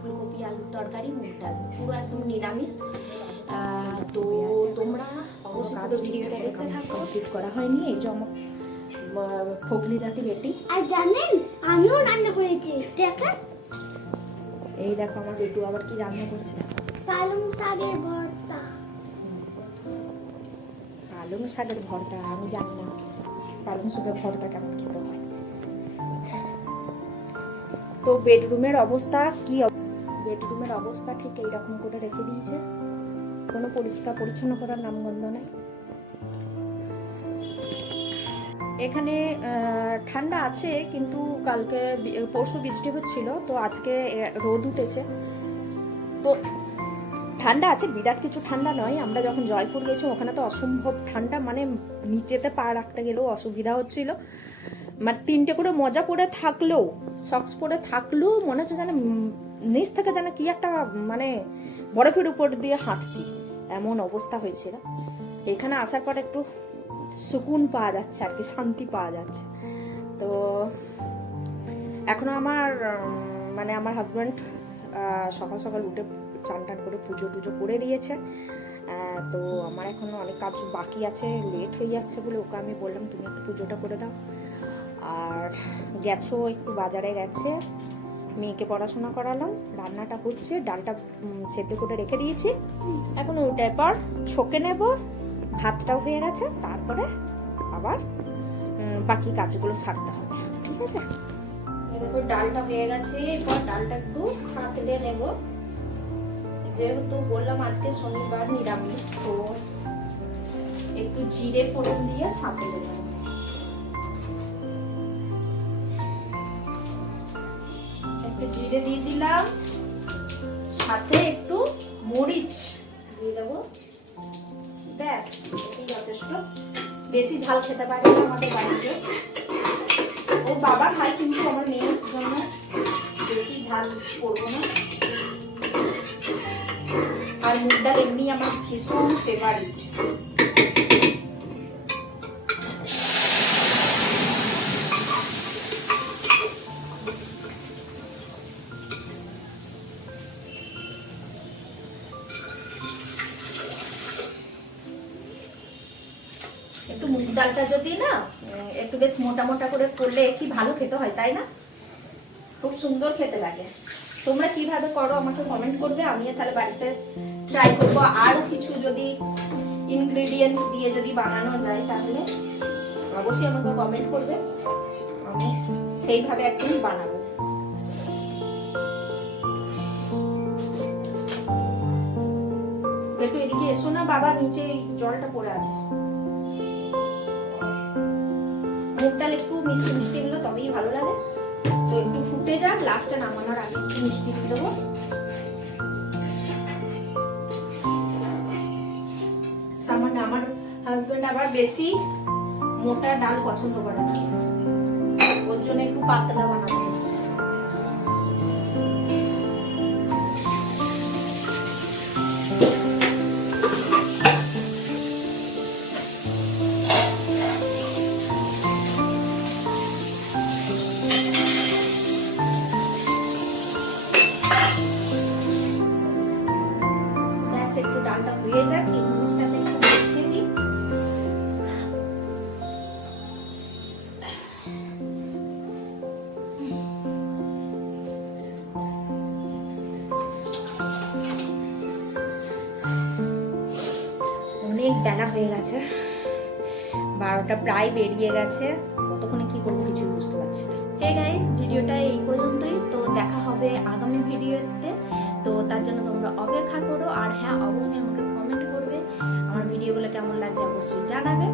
ফুলকপি আলুর তরকারি, মুগ ডাল, পুরো একদম নিরামিষ। তো তোমরা অবশ্যই পুরো ভিডিওটা দেখতে থাকো। কমপ্লিট করা হয়নি, এই যে আমার ফগলি দাঁতি বেটি। আর জানেন আমিও রান্না করেছি, দেখেন। এই দেখো আমার বেটু আবার কি রান্না করছে। পালং শাকের ভর্তা। পালং শাকের ভর্তা? আমি জানি না পালং শাকের ভর্তা কেমন খেতে হয়। তো বেডরুমের অবস্থা কি? বেডরুমের অবস্থা ঠিক এইরকম করে রেখে দিয়েছে, কোনো পরিষ্কার পরিচ্ছন্ন করার নামগন্ধ নেই। এখানে ঠান্ডা আছে, কিন্তু কালকে পরশু বৃষ্টি হচ্ছিল, তো আজকে রোদ উঠেছে, তো ঠান্ডা আছে, বিরাট কিছু ঠান্ডা নয়। আমরা যখন জয়পুর গেছি ওখানে তো অসম্ভব ঠান্ডা, মানে নিচেতে পা রাখতে গেলেও অসুবিধা হচ্ছিল। মানে 3টে করে মজা পরে থাকলেও, সক্স পরে থাকলেও মনে হচ্ছে যেন নিচ থেকে যেন কি একটা মানে বরফের উপর দিয়ে হাঁটছি, এমন অবস্থা হয়েছিল। এখানে আসার পর একটু সুকুন পাওয়া যাচ্ছে আর কি, শান্তি পাওয়া যাচ্ছে। তো এখনো আমার মানে আমার হাজব্যান্ড সকাল সকাল উঠে চান টান করে পুজো টুজো করে দিয়েছে। তো আমার এখনো অনেক কাজ বাকি আছে, লেট হয়ে যাচ্ছে বলে ওকে আমি বললাম তুমি একটু পুজোটা করে দাও। আর গেছো একটু বাজারে গেছে, মেয়েকে পড়াশোনা করালাম, রান্নাটা হচ্ছে, ডালটা সেদ্ধ করে রেখে দিয়েছি, এখন ওইটার পর ছকে নেব। ভাতটাও হয়ে গেছে, তারপরে আবার বাকি কাজগুলো সারতে হবে, ঠিক আছে? দেখো ডালটা হয়ে গেছে, এরপর ডালটা একটু সাঁতলে নেব। যেহেতু বললাম আজকে শনিবার নিরামিষ, তো একটু জিরে ফোড়ন দিয়ে সাঁতলে নেব। একটু জিরে দিয়ে দিলাম, সাথে একটু মরিচ দিয়ে দেবো, ব্যাস এটাই যথেষ্ট। বেশি ঝাল খেতে পারে না আমাদের বাড়িতে, ও বাবা খায়, কিন্তু আমার মেয়ের জন্য বেশি ঝাল করবো না। আর মুগ ডাল এমনি আমার ভীষণ ফেভারিট। একটু মুগ ডালটা যদি না একটু বেশ মোটা মোটা করে করলে কি ভালো খেতে হয়, তাই না? খুব সুন্দর খেতে লাগে। তোমরা কিভাবে করো আমাকে কমেন্ট করবে, আমি তাহলে বাড়িতে ট্রাই করবো। আরও কিছু যদি ইনগ্রেডিয়েন্টস দিয়ে যদি বানানো যায় তাহলে অবশ্যই আমাকে কমেন্ট করবে, আমি সেইভাবে একদিন বানাবো। একটু এদিকে এসো না বাবা, নিচে জলটা পড়ে আছে। মুগ ডাল একটু মিষ্টি মিষ্টি হলো তবেই ভালো লাগে, তো একটু ফুটে যাক, লাস্টে নামানোর আগে একটু মিষ্টি দিয়ে দেবো। সামান্য, আমার হাজবেন্ড আবার বেশি মোটা ডাল পছন্দ করে না, ওর জন্য একটু পাতলা বানাবো। একটু ডালটা হয়ে যাক, এই জিনিসটাতে একটু মিশিয়ে দিই। অনেক বেলা হয়ে গেছে, 12টা প্রায় বেরিয়ে গেছে, কতক্ষণে কি করবো কিছু বুঝতে পারছি না। হে গাইস, ভিডিওটা এই পর্যন্তই, তো দেখা হবে আগামী ভিডিওতে। তো তার জন্য তোমরা অপেক্ষা করো, আর হ্যাঁ অবশ্যই আমাকে কমেন্ট করবে, আমার ভিডিওগুলো কেমন লাগছে অবশ্যই জানাবে।